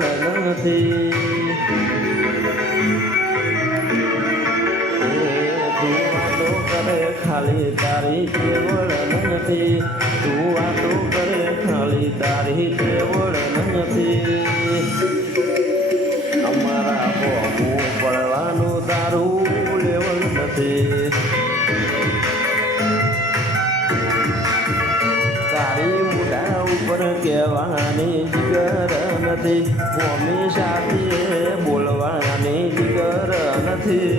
કેવળ નથી. તું વાતો કરે ખાલી તારી કેવળ નથી. તું વાતો કરે ખાલી તારી કેવળ નથી. અમારા ભોગું પડવાનું તારું લેવલ નથી. તારી મોઢા ઉપર કહેવાની જીગર નથી. મમ્મી સાથે બોલવાની જીગર નથી.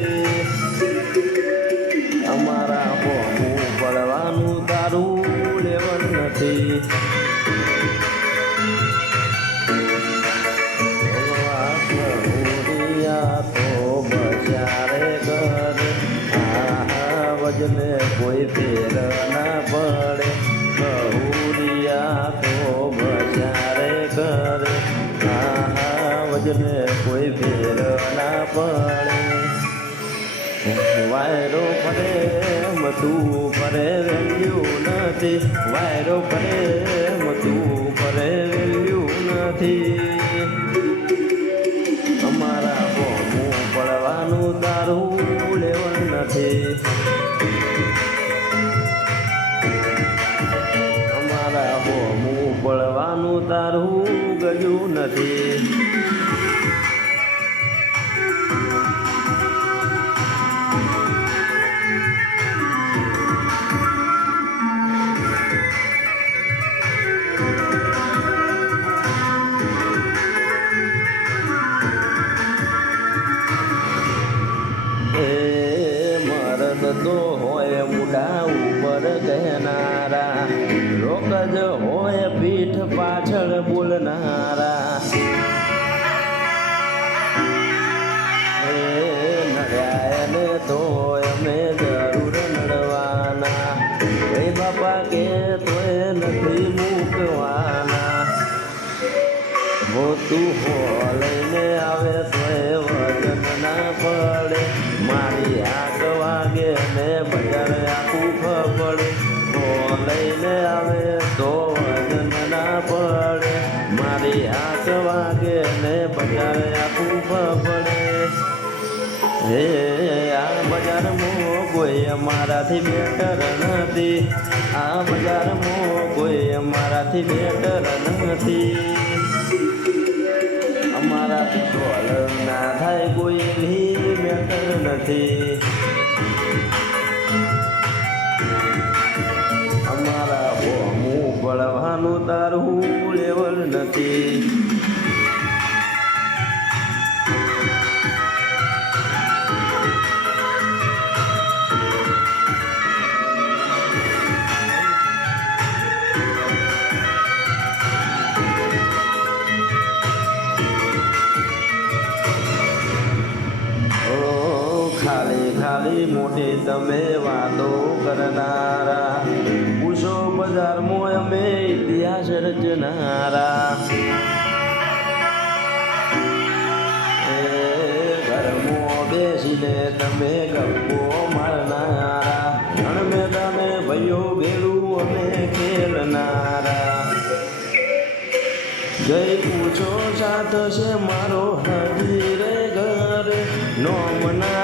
અમારા ભોગું પડવાનું તારું લેવલ નથી. વજને કોઈ ફેર ના પડે. બહુરિયા તો બચારે કરે. વજને કોઈ ફેર ના પડે. વાયરો ફરે તું ફરે વેલ્યુ નથી. વાયરો ફરે તું ફરે વેલ્યુ નથી. અમારા ભોગું પડવાનું તારું લેવલ નથી. અમારા ભોગું પડવાનું તારું ગયું નથી. તો હોય મુઢા ઉપર કહેનારા. લોક જ હોય પીઠ પાછળ બોલનારા. નડ્યા ને તો અમે જરૂર નડવાના. એ બાપા કે તોય નથી મૂકવાના. તું હો લઈને આવે તોય વજન ના પડે. મારી આગ વાગે ને બજાર આખું ખપડે. હો લઈને આવે તો વજન ના પડે. મારી આગ વાગે ને બજાર આખું ખપડે. હે આ બજારમાં કોઈ અમારાથી બેટર નથી. આ બજારમાં કોઈ અમારાથી બેટર નથી. અમારાથી સોલ ના થાય કોઈ મેટર નથી. અમારા ભોગું પડવાનું તારું લેવલ નથી. ખાલી મોટી તમે વાતો કરનારા. પૂછો બજારમાં અમે ઇતિહાસ રચનારા. ઘરમાં બેસીને તમે ગપ્પો મારનારા. રણ મેદાને ભાઈઓ ભેલું અમે ખેલનારા. જઈ પૂછો સાથ છે મારો હજી રે ઘરે. નોમના